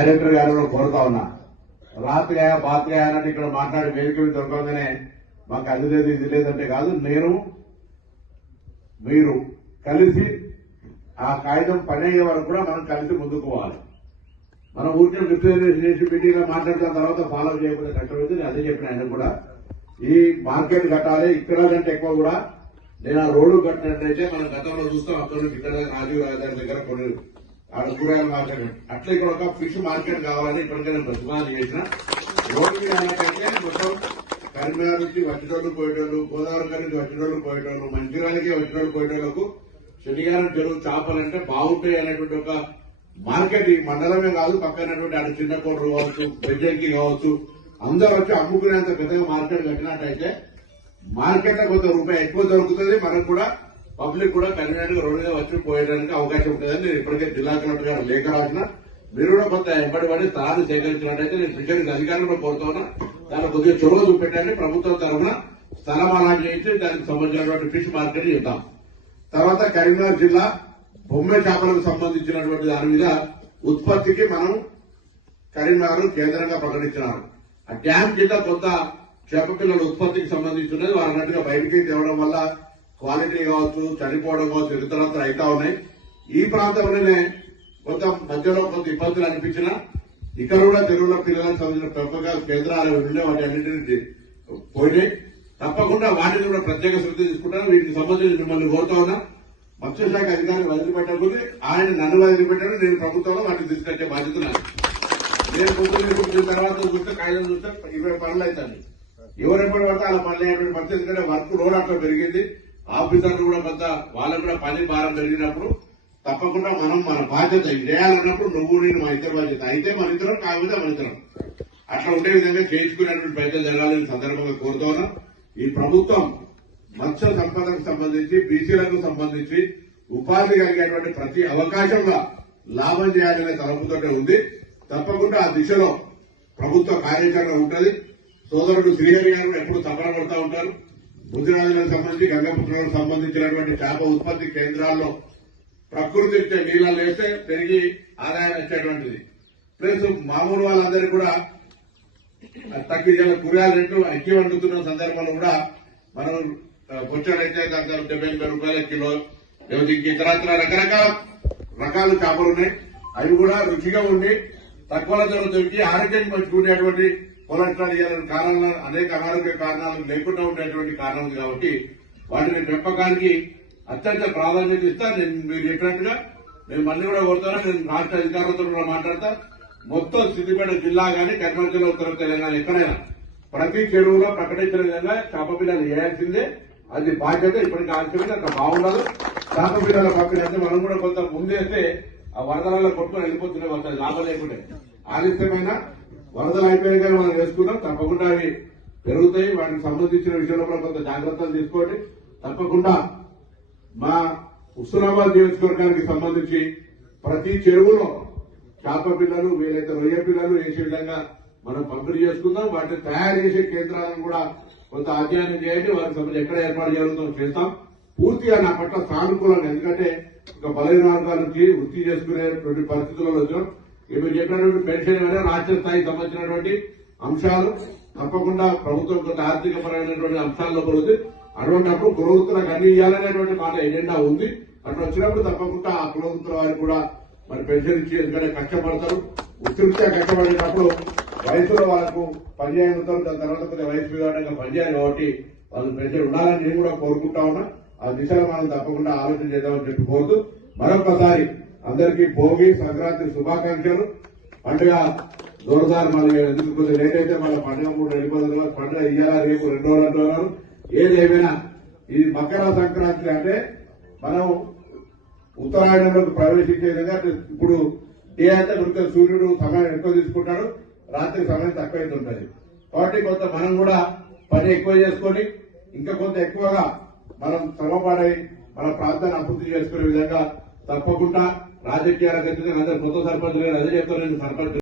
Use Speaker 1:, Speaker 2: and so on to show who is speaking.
Speaker 1: Director గారు కోరుతా ఉన్నా. రాత్రిగా బాత్రిగా అన్నట్టు ఇక్కడ మాట్లాడి వేదిక మీద దొరకగానే మాకు అది లేదు ఇది లేదంటే కాదు నేను మీరు కలిసి ఆ కాగితం పని అయ్యే వరకు కూడా మనం కలిసి ముందుకు పోవాలి. మనం ఊరికే రిప్రజెంటేషన్ మీటింగ్ మాట్లాడిన తర్వాత ఫాలో చేయకపోతే కష్టమైతే నేను అదే చెప్పిన ఆయన కూడా. ఈ మార్కెట్ కట్టాలి ఇక్కడ కంటే ఎక్కువ కూడా నేను ఆ రోడ్డు కట్టినట్లయితే మనం గతంలో చూస్తాం అక్కడ నుంచి ఇక్కడ రాజీవ్ గారి దగ్గర కొన్ని ఆడ కూరగాయల మార్కెట్ అట్లా ఇక్కడ ఒక ఫిష్ మార్కెట్ కావాలని ఇప్పటికైనా ప్రతిపాదన చేసిన రోడ్డు మీద మొత్తం కరీంనగర్ నుంచి వచ్చినోళ్ళు పోయేటోళ్ళు గోదావరి నుంచి వచ్చినోళ్ళు పోయేటోళ్ళు మంచిర్యాలకి వచ్చినోళ్ళు పోయేటోళ్ళకు శనిగారం చెరువు చేపలంటే బాగుంటాయి అనేటువంటి ఒక మార్కెట్ ఈ మండలమే కాదు పక్కనటువంటి అటు చిన్న కోటలు కావచ్చు బెజ్జంకి కావచ్చు అందరూ వచ్చి అమ్ముకునేంత పెద్దగా మార్కెట్ కట్టినట్టయితే మార్కెట్లో కొంత రూపాయి ఎక్కువ దొరుకుతుంది. మనకు కూడా పబ్లిక్ కూడా కన్వీనెంట్ రోడ్డుగా వచ్చి పోయడానికి అవకాశం ఉంటుందని నేను ఇప్పటికే జిల్లా కలెక్టర్ గారు లేఖ రాసిన. మీరు కూడా కొంత ఎంబడి పడి సేకరించినట్టయితే నేను ఫిషరీస్ అధికారులు కోరుతున్నా దాన్ని కొద్దిగా చొరవ చూపెట్టండి. ప్రభుత్వం తరఫున స్థలం అలాంటి చేసి దానికి సంబంధించినటువంటి ఫిష్ మార్కెట్ ఇద్దాం తర్వాత కరీంనగర్ జిల్లా బొమ్మె చేపలకు సంబంధించినటువంటి దాని మీద ఉత్పత్తికి మనం కరీంనగర్ కేంద్రంగా ప్రకటించినారు. ఆ డ్యామ్ కింద కొంత చేప పిల్లల ఉత్పత్తికి సంబంధించినది వారు అన్నట్టుగా బయటికి తేవడం వల్ల క్వాలిటీ కావచ్చు చనిపోవడం కావచ్చు ఇతరత్ర అవుతా ఉన్నాయి. ఈ ప్రాంతంలోనే కొంత మధ్యలో కొంత ఇబ్బందులు అనిపించినా ఇక్కడ కూడా తెలుగులో పిల్లలకు సంబంధించిన పెంపకాల కేంద్రాలు ఉండే వాటి అన్నింటినీ పోయినాయి. తప్పకుండా వాటిని కూడా ప్రత్యేక శ్రద్ధ తీసుకుంటాను. వీటికి సంబంధించి మిమ్మల్ని కోరుతా ఉన్నా మత్స్యశాఖ అధికారిని వదిలిపెట్టకపోతే ఆయన నన్ను వదిలిపెట్టాను నేను ప్రభుత్వంలో వాటిని తీసుకొచ్చే బాధ్యత నేను పొద్దున్న తర్వాత చూస్తే కాగితం చూస్తే ఇరవై పనులు అవుతాను ఎవరెప్పటి పడితే అలా పనులు అయినటువంటి పరిస్థితి ఎందుకంటే వర్క్ లోడ్ అట్లా పెరిగింది. ఆఫీసర్లు కూడా కొంత వాళ్ళకు కూడా పని భారం పెరిగినప్పుడు తప్పకుండా మనం మన బాధ్యత చేయాలన్నప్పుడు నువ్వు నేను మా ఇద్దరు బాధ్యత. అయితే మన ఇద్దరం కాకపోతే మన ఇద్దరం. అట్లా ఉండే విధంగా చేయించుకునేటువంటి ప్రయత్నం జరగాలని సందర్భంగా కోరుతాను ఈ ప్రభుత్వం మత్స్య సంపదకు సంబంధించి బీసీలకు సంబంధించి ఉపాధి కలిగేటువంటి ప్రతి అవకాశంగా లాభం చేయాలనే తలపుతోటే ఉంది. తప్పకుండా ఆ దిశలో ప్రభుత్వ కార్యాచరణ ఉంటుంది. సోదరుడు శ్రీహరి గారు ఎప్పుడు తపన పడతా ఉంటారు. ముదిరాజులకు సంబంధించి గంగపుత్రులకు సంబంధించినటువంటి చేప ఉత్పత్తి కేంద్రాల్లో ప్రకృతి ఇచ్చే నీళ్ళలో వేస్తే పెరిగి ఆదాయం వచ్చేటువంటిది. ప్లస్ మామూలు వాళ్ళందరికీ కూడా తగ్గి ఇలా కూరగాయల రేట్లు ఎక్కి వండుతున్న సందర్భంలో కూడా మనం బొచ్చలు దాని డెబ్బై ఎనభై రూపాయల కిలో లేకపోతే ఇంక ఇతరత్ర రకరకాల రకాల చేపలు ఉన్నాయి. అవి కూడా రుచిగా ఉండి తక్కువ దొరికి ఆరోగ్యం మంచుకునేటువంటి పోరాటాలు చేయాలని కారణాలు అనేక అనారోగ్య కారణాలు లేకుండా ఉండేటువంటి కారణం కాబట్టి వాటిని పెంపకానికి అత్యంత ప్రాధాన్యత ఇస్తా. నేను మీరు చెప్పినట్టుగా నేను మళ్ళీ కూడా కోరుతాను నేను రాష్ట్ర అధికారులతో కూడా మాట్లాడతా. మొత్తం సిద్దిపేట జిల్లా కానీ కర్నూలు జిల్లా ఉత్తర తెలంగాణ ఎక్కడైనా ప్రతి చెరువులో ప్రకటించిన విధంగా చేప పిల్లలు వేయాల్సిందే. అది బాధ్యత ఇప్పటికి ఆలస్యమైంది అంత బాగుండదు. చేప పిల్లల పక్కన అయితే మనం కూడా కొంత ముందేస్తే ఆ వరదలలో కొట్టుకొని వెళ్ళిపోతున్నాయి వస్తాయి లాభం లేకుంటే ఆలస్యమైన వరదలు అయిపోయాయి కానీ మనం వేసుకున్నాం తప్పకుండా అవి పెరుగుతాయి. వాటికి సంబంధించిన విషయంలో కూడా కొంత జాగ్రత్తలు తీసుకోండి. తప్పకుండా మా హుస్నాబాద్ నియోజకవర్గానికి సంబంధించి ప్రతి చెరువులో చేప పిల్లలు వీలైతే రొయ్య పిల్లలు వేసే విధంగా మనం పంపిణీ చేసుకుందాం. వాటిని తయారు చేసే కేంద్రాలను కూడా కొంత అధ్యయనం చేయండి. వారికి సంబంధించి ఎక్కడ ఏర్పాటు చేయాలో చేస్తాం. పూర్తిగా నా పట్ల సానుకూలంగా ఎందుకంటే ఒక బలహీన వర్గాల నుంచి వృత్తి చేసుకునేటువంటి పరిస్థితుల్లో వచ్చాం. ఇప్పుడు చెప్పినటువంటి పెన్షన్ అనేది రాష్ట్ర స్థాయికి సంబంధించినటువంటి అంశాలు. తప్పకుండా ప్రభుత్వం కొంత ఆర్థిక పరమైనటువంటి అంశాల్లో పడుతుంది అటువంటిప్పుడు పురోగతులకు అన్ని ఇవ్వాలనేటువంటి మాట ఎజెండా ఉంది. అట్లా వచ్చినప్పుడు తప్పకుండా ఆ పురోగతుల వారికి కూడా మరి పెన్షన్ ఇచ్చి ఎందుకంటే కష్టపడతారు. ఉత్తిరీత్యా కష్టపడేటప్పుడు వయసులో వాళ్ళకు పనిచేయని ఉంటారు దాని తర్వాత కొద్దిగా వయసు విధానంగా పనిచేయాలి కాబట్టి వాళ్ళు పెన్షన్ ఉండాలని నేను కూడా కోరుకుంటా ఉన్నా. ఆ దిశలో మనం తప్పకుండా ఆలోచన చేద్దామని చెప్పి కోరుతూ మరొకసారి అందరికీ భోగి సంక్రాంతి శుభాకాంక్షలు. పండుగ దూరదారు మళ్ళీ ఎందుకు కొద్దిగా లేట్ అయితే మళ్ళీ పండుగ మూడు వెళ్ళిపోతుంది పండుగ ఇయ్యాలా రేపు రెండు రోజులు అంటున్నారు ఏది ఏమైనా ఇది మకర సంక్రాంతి అంటే మనం ఉత్తరాయణంలోకి ప్రవేశించే విధంగా ఇప్పుడు డే అంతా వృత్తి సూర్యుడు సమయం ఎక్కువ తీసుకుంటాడు రాత్రి సమయం తక్కువైతుంటది ఉంటుంది. కాబట్టి కొంత మనం కూడా పని ఎక్కువ చేసుకొని ఇంకా కొంత ఎక్కువగా మనం శ్రమపడి మన ప్రాంతాన్ని అభివృద్ధి చేసుకునే విధంగా తప్పకుండా రాజకీయాలకు అందరు కొత్త సర్పంచ్ గారు అదే చెప్తారు నేను సర్పంచ్